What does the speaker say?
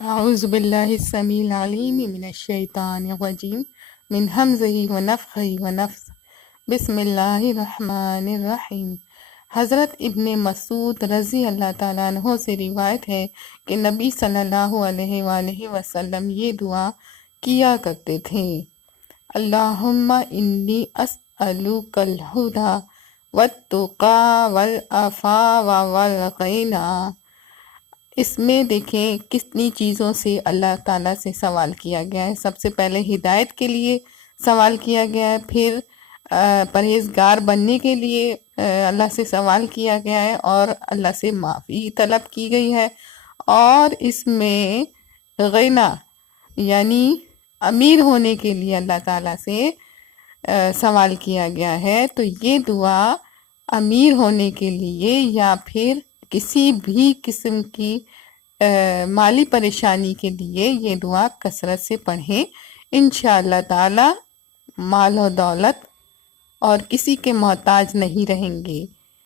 اعوذ باللہ السمیع العلیم من الشیطان الرجیم من حمزہ ونفخہ ونفثہ بسم اللہ الرحمن الرحیم۔ حضرت ابن مسعود رضی اللہ تعالیٰ عنہ سے روایت ہے کہ نبی صلی اللہ علیہ وآلہ وسلم یہ دعا کیا کرتے تھے: اللہم انی اسألک الہدی والتقی والعفاف والغنی۔ اس میں دیکھیں کتنی چیزوں سے اللہ تعالیٰ سے سوال کیا گیا ہے۔ سب سے پہلے ہدایت کے لیے سوال کیا گیا ہے، پھر پرہیزگار بننے کے لیے اللہ سے سوال کیا گیا ہے، اور اللہ سے معافی طلب کی گئی ہے، اور اس میں غنا یعنی امیر ہونے کے لیے اللہ تعالیٰ سے سوال کیا گیا ہے۔ تو یہ دعا امیر ہونے کے لیے یا پھر کسی بھی قسم کی مالی پریشانی کے لیے یہ دعا کثرت سے پڑھیں، انشاءاللہ تعالی مال و دولت اور کسی کے محتاج نہیں رہیں گے۔